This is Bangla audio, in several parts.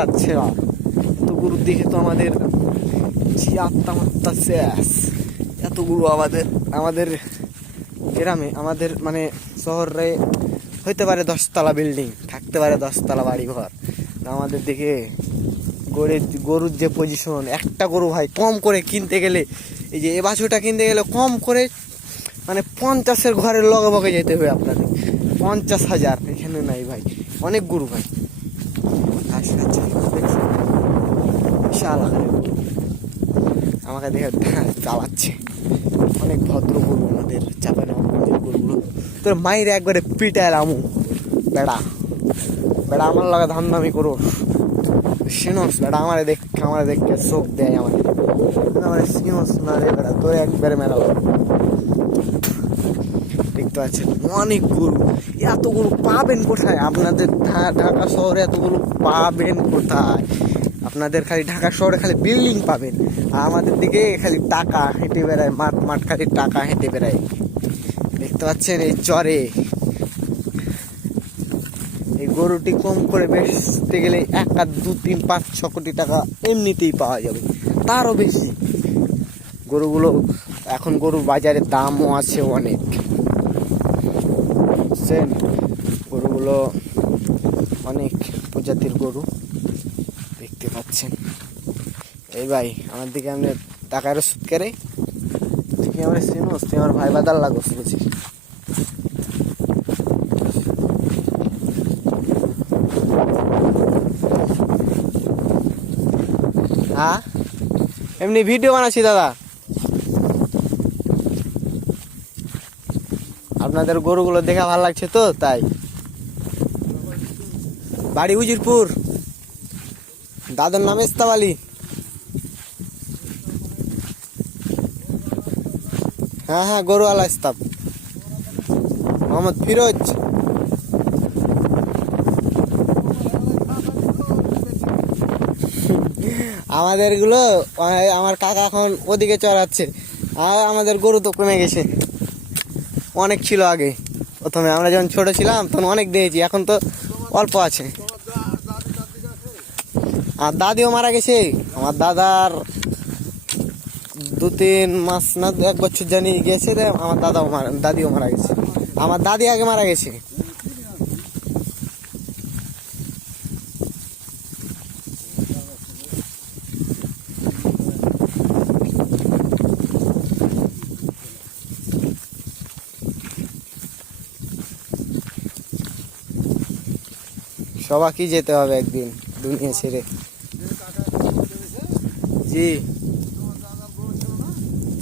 লাগছে না। এত গরু দেখে তো আমাদের জি আত্মা মাত্তা শেষ। এত গরু আমাদের আমাদের গ্রামে, আমাদের মানে শহরে হইতে পারে দশতলা বিল্ডিং, থাকতে পারে দশতলা বাড়ি ঘর আমাদের দিকে গরুর গরুর যে পজিশন একটা গরু ভাই কম করে কিনতে গেলে, এই যে এ বাছুরটা কিনতে গেলে কম করে মানে পঞ্চাশের ঘরের লগে বগে যেতে হবে আপনাদের। পঞ্চাশ হাজার, এখানে নাই ভাই। অনেক গরু ভাই। দেখছি বিশাল আমাকে দেখে চালাচ্ছে অনেক ভদ্র গরু আমাদের চাপে গরুগুলো তোর মায়ের একবারে পিটায় আমু বেড়া বেড়া আমার লাগে ধান দামি করো সিনস বেড়া আমারে দেখ আমারে দেখে চোখ দেয় আমার আমার সিনস না রে বেড়া তোর একবারে মেলা দেখতে পাচ্ছেন, অনেক গরু। এত গরু পাবেন কোথায়? আপনাদের ঢাকা শহরে এত গরু পাবেন কোথায়? আপনাদের খালি ঢাকা শহরে খালি বিল্ডিং পাবেন, আর আমাদের দিকে খালি টাকা হেঁটে বেড়ায়, মাঠ মাঠ খালি টাকা হেঁটে বেড়ায়। দেখতে পাচ্ছেন এই চরে। এই গরুটি কম করে বেচতে গেলে এক আর দু, তিন, পাঁচ, ছ কোটি টাকা এমনিতেই পাওয়া যাবে। তারও বেশি। গরুগুলো, এখন গরুর বাজারে দামও আছে অনেক। বুঝছেন গরুগুলো অনেক প্রজাতির গরু দেখতে পাচ্ছেন। এই ভাই, আমার দিকে আমি টাকার ওষুধ কেড়ে তুই কি আমার চিনোস তুই আমার ভাই বাদার লাগোস বুঝি। হ্যাঁ এমনি ভিডিও বানাচ্ছি দাদা। আপনাদের গরুগুলো দেখা ভালো লাগছে তো, তাই। বাড়ি উজিরপুর। দাদার নাম ইস্তাব আলী। হ্যাঁ হ্যাঁ গরুওয়ালা ইস্তাব মোহাম্মদ ফিরোজ। আমাদেরগুলো আমার কাকা এখন ওদিকে চড়াচ্ছে। আর আমাদের গরু তো কমে গেছে। অনেক ছিল আগে। প্রথমে আমরা যখন ছোট ছিলাম, তখন অনেক দিয়েছি এখন তো অল্প আছে। আর দাদিও মারা গেছে। আমার দাদার দু তিন মাস না, এক বছর জানি গেছে আমার দাদাও মারা, দাদিও মারা গেছে। আমার দাদি আগে মারা গেছে। সবাইকে যেতে হবে একদিন দুনিয়া ছেড়ে। জি।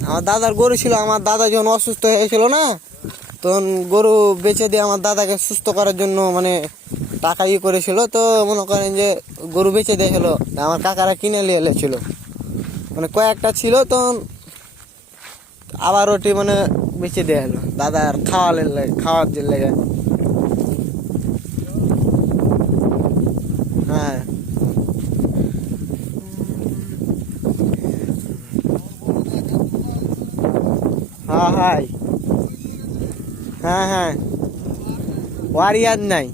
আমার দাদার গরু ছিল আমার দাদা যখন অসুস্থ হয়েছিল না তখন গরু বেচে দিয়ে আমার দাদাকে সুস্থ করার জন্য মানে টাকা ইয়ে করেছিল। তো মনে করেন যে গরু বেচে দিয়েছিল আমার কাকারা কিনে নিয়ে এলেছিল। মানে কয়েকটা ছিল তখন আবার ওটি মানে বেচে দেওয়া হলো। দাদার খাওয়ালের লেগে খাওয়ার লেগে হ্যাঁ হ্যাঁ হাই হ্যাঁ হ্যাঁ।, হ্যাঁ, হ্যাঁ। ওয়ারিয়ার নাই।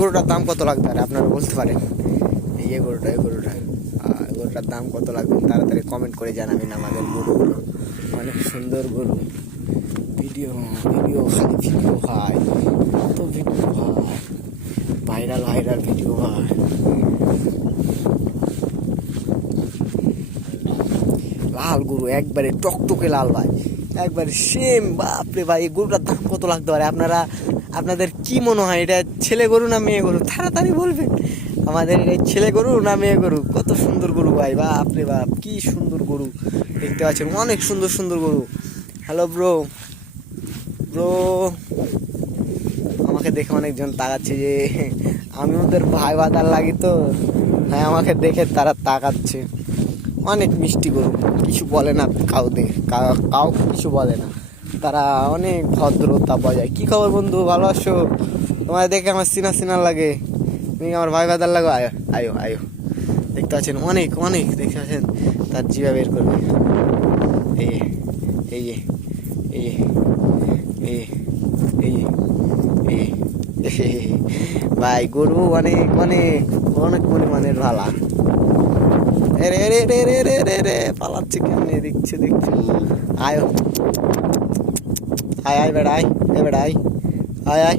গরুটার দাম কত লাগতে পারে? আপনারা বলতে পারেন। এই গরুটা এই গরুটার দাম কত লাগবে তাড়াতাড়ি কমেন্ট করে জানাবেন আমাদের গরুগুলো। অনেক সুন্দর গরু। ভিডিও ভিডিও, খালি ভিডিও হয়। কত ভিডিও হয়। ভাইরাল ভাইরাল ভিডিও হয়। লাল গরু, একবারে টকটকে লাল ভাই। একবারে সেম বাপরে ভাই, এই গরুটার দাম কত লাগতে পারে? আপনারা, আপনাদের কি মনে হয়? এটা ছেলে গরু না মেয়ে গরু? তাড়াতাড়ি বলবেন। আমাদের এটা ছেলে গরু না মেয়ে গরু? কত সুন্দর গরু ভাই বাপরে বাপ, কি সুন্দর গরু। দেখতে পাচ্ছেন, অনেক সুন্দর সুন্দর গরু। হ্যালো ব্রো ব্রো আমাকে দেখে অনেকজন তাকাচ্ছে যে, আমি ওদের ভাই বাদার লাগি তো হ্যাঁ আমাকে দেখে তারা তাকাচ্ছে। অনেক মিষ্টি গরু, কিছু বলে না কাউ দেখে কা- কাউ কিছু বলে না। তারা অনেক ভদ্রতা বজায়। কি খবর বন্ধু, ভালো আছো? তোমার দেখে আমার সিনা সিনা লাগে। তুমি আমার ভাই বাদার লাগো, আয়ো আয়ো আয়ো। দেখতে পাচ্ছেন, অনেক অনেক দেখতে পাচ্ছেন। তার জিভা বের করবে। এই এই এই এই এই ভাই, গরু অনেক অনেক অনেক পরিমাণের ভালা। রে রে রে রে রে রে রে পালাচ্ছে কেমনে? দেখছে দেখছে। আয়। আয় আয় বেড়াই এ বেড়াই আয় আয়।